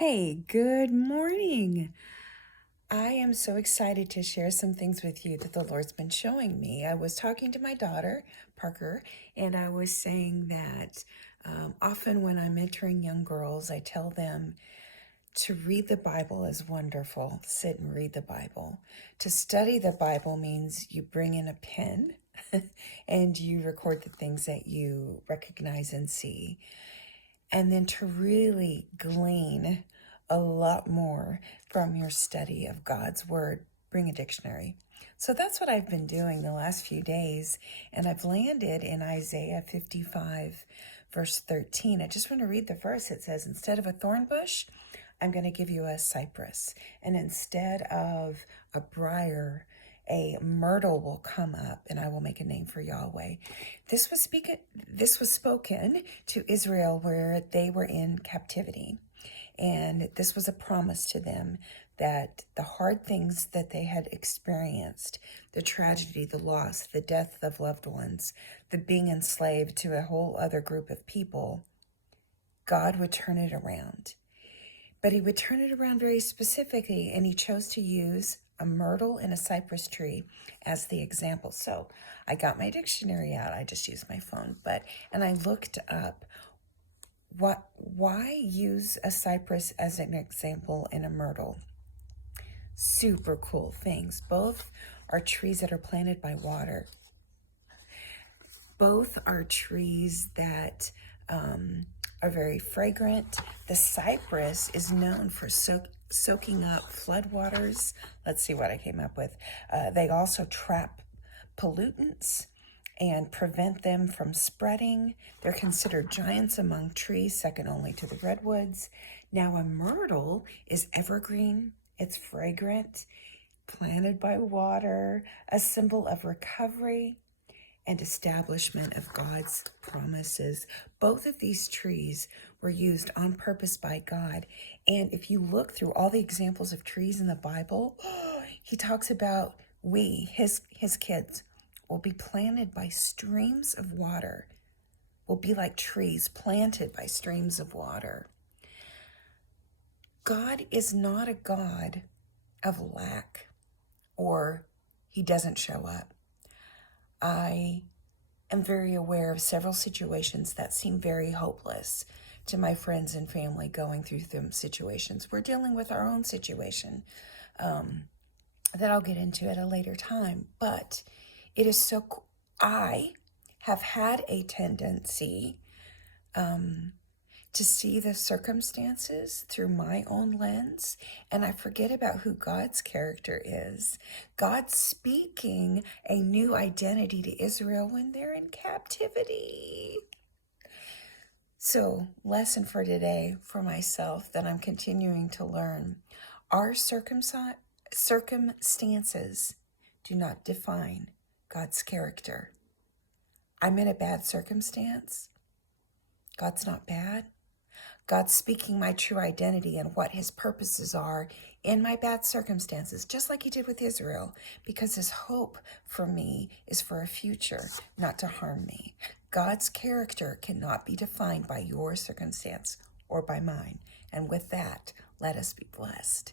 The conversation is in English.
Hey, good morning. I am so excited to share some things with you that the Lord's been showing me. I was talking to my daughter, Parker, and I was saying that often when I'm mentoring young girls, I tell them to read the Bible is wonderful. Sit and read the Bible. To study the Bible means you bring in a pen and you record the things that you recognize and see. And then to really glean a lot more from your study of God's Word, bring a dictionary. So that's what I've been doing the last few days, and I've landed in Isaiah 55, verse 13. I just want to read the verse. It says, instead of a thorn bush, I'm going to give you a cypress, and instead of a briar, a myrtle will come up, and I will make a name for Yahweh. This was spoken to Israel where they were in captivity. And this was a promise to them that the hard things that they had experienced, the tragedy, the loss, the death of loved ones, the being enslaved to a whole other group of people, God would turn it around. But he would turn it around very specifically, and he chose to use a myrtle and a cypress tree as the example. So I got my dictionary out. I just used my phone, and I looked up why use a cypress as an example and a myrtle. Super cool things. Both are trees that are planted by water. Both are trees that are very fragrant. The cypress is known for soaking up floodwaters. Let's see what I came up with. They also trap pollutants and prevent them from spreading. They're considered giants among trees, second only to the redwoods. Now, a myrtle is evergreen. It's fragrant, planted by water, a symbol of recovery and establishment of God's promises. Both of these trees were used on purpose by God. And if you look through all the examples of trees in the Bible, he talks about his kids, will be planted by streams of water, will be like trees planted by streams of water. God is not a God of lack or he doesn't show up. I am very aware of several situations that seem very hopeless to my friends and family going through them situations. We're dealing with our own situation that I'll get into at a later time. But it is so, I have had a tendency to see the circumstances through my own lens, and I forget about who God's character is. God's speaking a new identity to Israel when they're in captivity. So, lesson for today for myself that I'm continuing to learn. Our circumstances do not define God's character. I'm in a bad circumstance. God's not bad. God's speaking my true identity and what his purposes are in my bad circumstances, just like he did with Israel, because his hope for me is for a future, not to harm me. God's character cannot be defined by your circumstance or by mine. And with that, let us be blessed.